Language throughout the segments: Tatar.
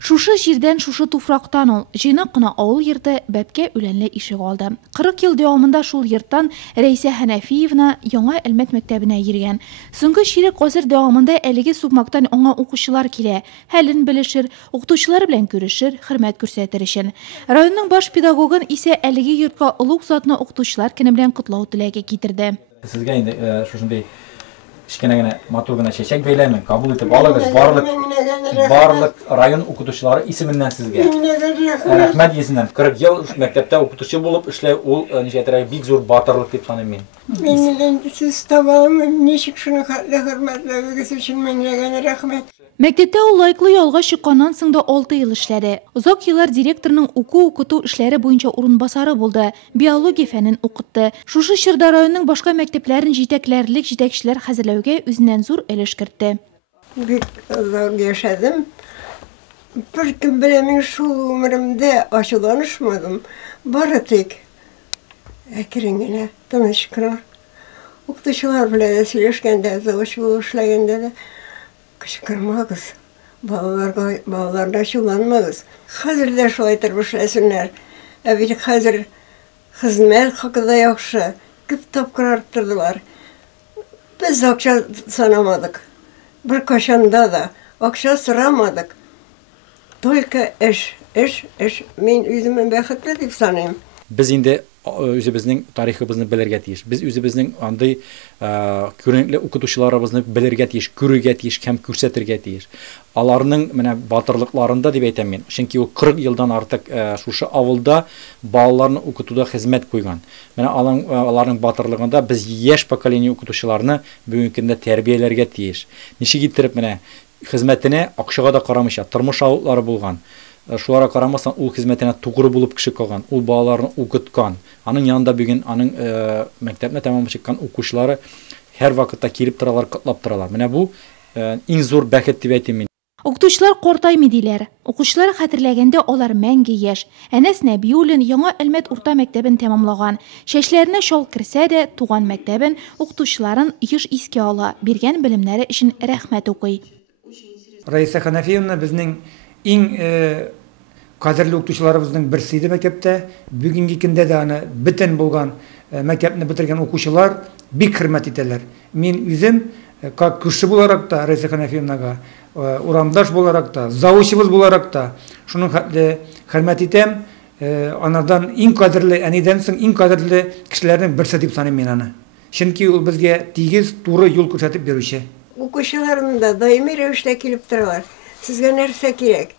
Шушы җирдән, шушы туфрактан ул җыйнак кына авыл йорты бәпкә үләнле ишек алды. 40 ел дәвамында шул йорттан Рәйсә Хәнәфиевна яңа Әлмәт мәктәбенә йөргән. Соңгы ширек гасыр дәвамында әлеге сукмактан аңа укучылар килә. Хәлен белешер, укытучылар белән күрешер, хөрмәт күрсәтер өчен. Районның баш педагогын исә әлеге йортка олуг затны укытучылар көне белән котлау теләге китерде. Сезгә инде шушындый кечкенә матур гына чәчәк бәйләмен, кабул итеп алыгыз. Барлык район укытучылары исеменнән сезгә. Рәхмәт йөзеннән. 40 ел мәктәптә укытучы булып эшләү ул ничәдер бик зур батырлык дип саныйм мин. Миннән сез табам, ничек шуны хөрмәтләгез өчен меңләгән рәхмәт. Мәктәптә ул лайыклы ялга чыкканнан соң да 6 ел эшләде. Озак еллар директорның укыту эшләре буенча урынбасары булды. Биология фәнен укытты. Шушы чорда районның башка мәктәпләрен җитәкләрлек җитәкчеләр хәзерләүгә үзеннән зур өлеш кертте. Бик озак яшәдем. Бер кем белән мин шул гомеремдә ачуланышмадым. Бары тик әкрен генә, тыныч кына. Укытучылар белән сөйләшкәндә, завуч булып эшләгәндә дә кычкырмагыз, балаларда шуланмагыз. Хәзер дә шулай торып эшләсеннәр. Ә бит хәзер хезмәт хакында яхшы, күп тапкыр арттырдылар. Без акча санамадык. Бер кашанда да акча сорамадык. Только эш. Мин үземне бәхетле дип саныйм. Без инде үзебезнең тарихыбызны белергә тиеш. Без үзебезнең андый күренекле укытучыларыбызны белергә тиеш, күрергә тиеш һәм күрсәтергә тиеш. Аларның менә батырлыкларында дип әйтәм мин. Чөнки ул 40 елдан артык шушы авылда балаларны укытуда хезмәт куйган. Менә аларның батырлыгында без яшь поколение укытучыларны бүгенге көндә тәрбияләргә тиеш. Ничек иттереп менә хезмәтенә акчага да карамыйча тормыш авытлары булган. Шуларга карамастан ул хезмәтенә тугры булып кеше калган, ул балаларны укыткан. Аның янында бүген аның мәктәпне тәмамлап чыккан укучылары һәр вакытта килеп торалар, котлап торалар. Менә бу иң зур бәхет дип әйтәм мин. Укытучылар картаймый диләр. Укучылар хәтерләгәндә алар мәңге яшь. Әнәс Нәбиуллин яңа Әлмәт урта мәктәбен тәмамлаган. Шәчләренә шал керсә дә, туган мәктәбен, укытучыларын еш искә ала, биргән белемнәре өчен рәхмәт укый. Рәйсә Хәнәфиевна безнең иң кадерле укытучыларыбызның берсе иде мәктәптә. Бүгенге көндә дә аны бөтен булган мәктәпне бетергән укучылар бик хөрмәт итәләр. Мин үзем как күрше буларак та Рәйсә Хәнәфиевнага, урамдаш буларак та, завучыбыз буларак та шуның хөрмәт итәм. Анадан иң кадерле, әнидән соң иң кадерле кешеләрнең берсе дип саныйм мин аны. Чөнки ул безгә тигез, туры юл күрсәтеп бирүче. Укучыларым да даими рәвештә килеп торалар. Сезгә нәрсә кирәк?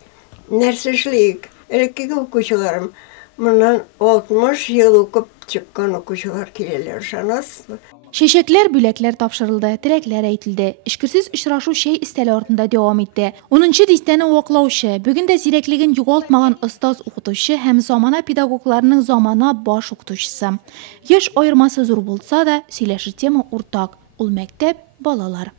Нәрсә эшлик? Элеккеге укучыларым, моннан 60 ел укып чыккан укучылар киләләр, шанасызбы? Чәчәкләр, бүләкләр тапшырылды, теләкләр әйтелде. Эшкерсез очрашу шәй истәле артында дәвам итте. 10нчы дистәне ваклаучы, бүген дә зирәклеген югалтмаган остаз укытучы һәм замана педагогларының замана баш укытучысы. Яшь аермасы зур булса да, сөйләшер тема уртак. Ул мәктәп, балалар.